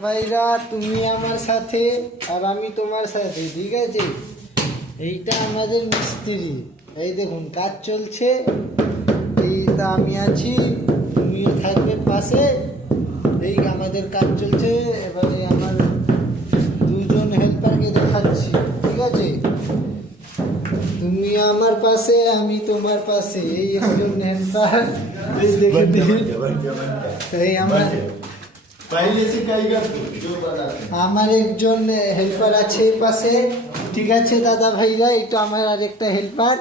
ভাইরা তুমি আমার সাথে আর আমি তোমার সাথে, ঠিক আছে? এইটা আমাদের মিস্ত্রি। এই দেখুন কাজ চলছে, এইটা আমি আছি, তুমি থাকবে পাশে। এই আমাদের কাজ চলছে। এবারে আমার দুজন হেল্পারকে দেখাচ্ছি, ঠিক আছে? তুমি আমার পাশে, আমি তোমার পাশে। এই একজন হেল্পার, এই আমার একজন হেল্পার আছে পাশে, ঠিক আছে দাদা ভাইরা? এটা আমার আরেকটা হেল্পার,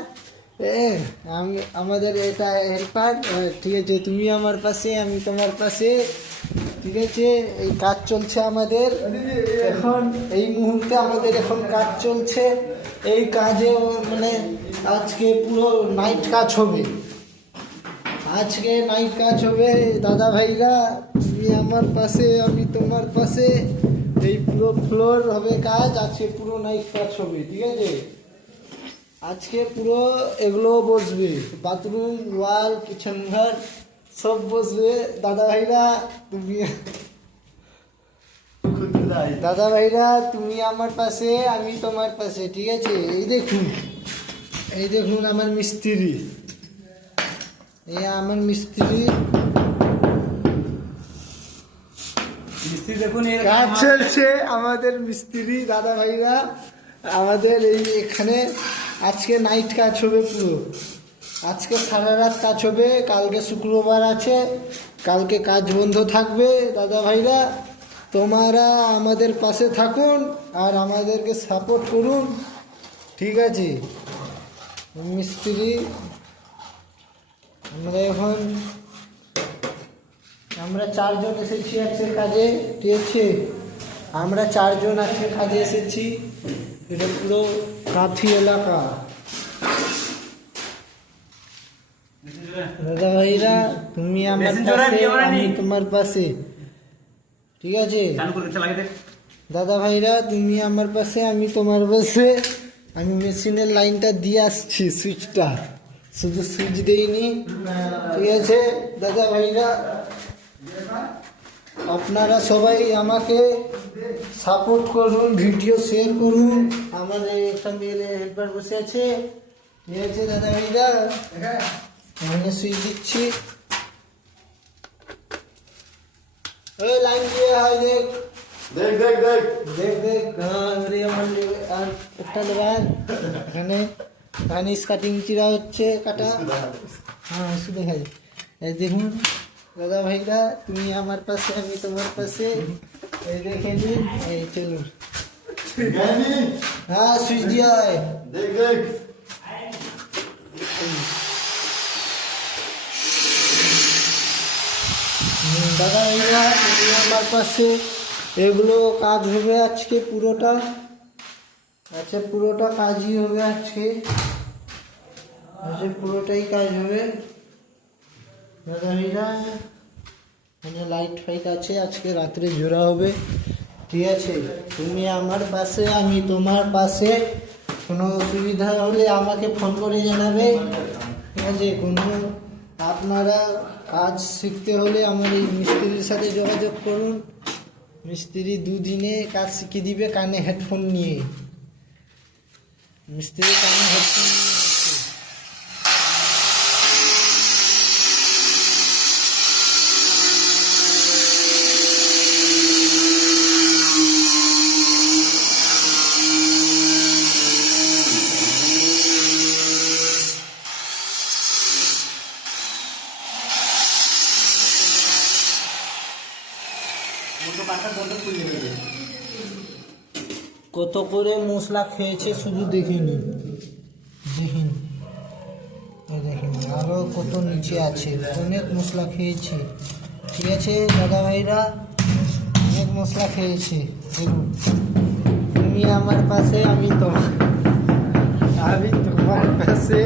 আমি আমাদের এটা হেল্পার, ঠিক আছে? তুমি আমার পাশে, আমি তোমার পাশে, ঠিক আছে? এই কাজ চলছে আমাদের এখন, এই মুহূর্তে আমাদের এখন কাজ চলছে। এই কাজে মানে আজকে পুরো নাইট কাজ হবে, আজকে নাইট কাজ হবে দাদা ভাইরা। তুমি আমার পাশে, আমি তোমার পাশে। এই পুরো ফ্লোর হবে কাজ, আজকে পুরো নাইট কাজ হবে, ঠিক আছে? আজকে পুরো এগুলো বসবে, বাথরুম, ওয়াল, কিচেন ঘর সব বসবে দাদা ভাইরা। তুমি দাদা ভাইরা, তুমি আমার পাশে, আমি তোমার পাশে, ঠিক আছে? এই দেখুন, এই দেখুন আমার মিস্ত্রি, এই আমার মিস্ত্রি দেখুন কাজ চলছে আমাদের মিস্ত্রি দাদা ভাইরা। আমাদের এই এখানে আজকে নাইট কাজ হবে পুরো, আজকে সারা রাত কাজ হবে। কালকে শুক্রবার আছে, কালকে কাজ বন্ধ থাকবে দাদা ভাইরা। তোমরা আমাদের পাশে থাকুন আর আমাদেরকে সাপোর্ট করুন, ঠিক আছে? মিস্ত্রি আমরা চারজন এসেছি আজকে কাজে, ঠিক আছে? আমরা চারজন আজকে কাজে এসেছি। এটা পুরো কাঁথি এলাকা দাদা ভাইরা। তুমি আমার পাশে, আমি তোমার পাশে, ঠিক আছে দাদা ভাইরা? তুমি আমার পাশে, আমি তোমার পাশে। আমি মেশিনের লাইনটা দিয়ে আসছি, সুইচটা শুধু সুইচ দেইনি, ঠিক আছে দাদা ভাইরা? আপনারা সবাই আমাকে সাপোর্ট করুন, ভিডিও শেয়ার করুন। আমার একটা মেয়ে হেল্পার বসে আছে, ঠিক আছে দাদা ভাইরা? এখানে সুইচ দিচ্ছি, ওই লাইন দিয়ে হয়, দেখ দেখ দেখ দেখ দেখ দেখ। হ্যাঁ এবারে আমার আর একটা দেবেন এখানে ধানিস কাটিং চিরা হচ্ছে, কাটা। হ্যাঁ শুধু দেখা যায়। এই দেখুন দাদা ভাইরা, তুমি আমার পাশে, আমি তোমার পাশে। এই দেখে নিন, এই চলুন। হ্যাঁ সুইচ দিয়া হয়, দেখ দেখ দাদা ভাইরা তুমি আমার পাশে। এগুলো কাজ হবে আজকে পুরোটা, আচ্ছা পুরোটা কাজই হবে আজকে, আজকে পুরোটাই কাজ হবে দাদা ভাইরা। মানে লাইট ফাইট আছে, আজকে রাত্রে জোড়া হবে, ঠিক আছে? তুমি আমার পাশে, আমি তোমার পাশে। কোনো অসুবিধা হলে আমাকে ফোন করে জানাবে, ঠিক আছে? কোনো আপনারা কাজ শিখতে হলে আমার এই মিস্ত্রির সাথে যোগাযোগ করুন। মিস্ত্রি দুদিনে কাজ শিখিয়ে দিবে, কানে হেডফোন নিয়ে। মিস্ত্রি কানে হেডফোন নিয়ে আসছে। কত করে মশলা খেয়েছে শুধু দেখিনি, দেখিন, দেখেন আরও কত নিচে আছে, অনেক মশলা খেয়েছে, ঠিক আছে দাদা ভাইরা? অনেক মশলা খেয়েছে। দেখুন তুমি আমার পাশে, আমি তোমার পাশে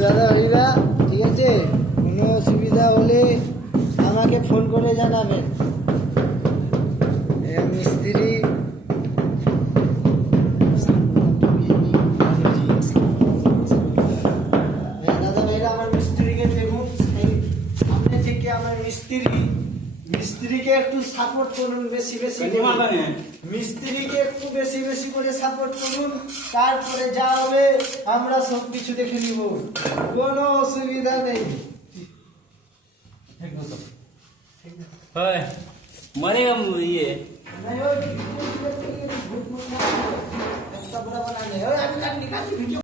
দাদা ভাইরা, ঠিক আছে? কোনো অসুবিধা হলে আমাকে ফোন করে জানাবেন। মিস্ত্রি দাদা ভাইরা, আমার মিস্ত্রিকে দেখুন, সামনে থেকে আমার মিস্ত্রিকে একটু সাপোর্ট করুন বেশি বেশি করে। মিস্ত্রিকে একটু বেশি বেশি করে সাপোর্ট করুন, তারপরে যা হবে আমরা সব কিছু দেখে নিব, কোনো অসুবিধা নেই। मरेगा ये नहीं, ओए, भूत मत बना, একটা বড় বানানে, ওই আমি নিকাছি ভিডিও